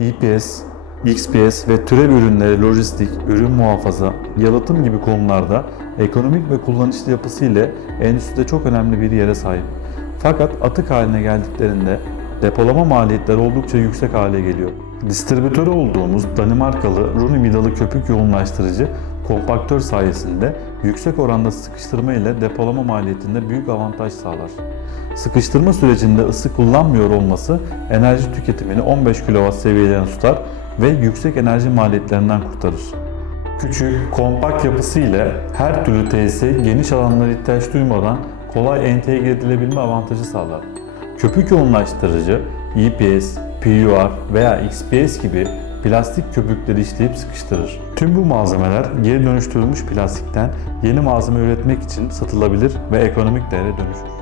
EPS, XPS ve türev ürünleri lojistik, ürün muhafaza, yalıtım gibi konularda ekonomik ve kullanışlı yapısı ile endüstride çok önemli bir yere sahip. Fakat atık haline geldiklerinde depolama maliyetleri oldukça yüksek hale geliyor. Distribütörü olduğumuz Danimarkalı Runi vidalı köpük yoğunlaştırıcı kompaktör sayesinde yüksek oranda sıkıştırma ile depolama maliyetinde büyük avantaj sağlar. Sıkıştırma sürecinde ısı kullanmıyor olması enerji tüketimini 15 kW seviyelerine tutar ve yüksek enerji maliyetlerinden kurtarır. Küçük, kompakt yapısı ile her türlü tesise geniş alanlara ihtiyaç duymadan kolay entegre edilebilme avantajı sağlar. Köpük yoğunlaştırıcı, EPS, PUR veya XPS gibi plastik köpükleri işleyip sıkıştırır. Tüm bu malzemeler geri dönüştürülmüş plastikten yeni malzeme üretmek için satılabilir ve ekonomik değere dönüşür.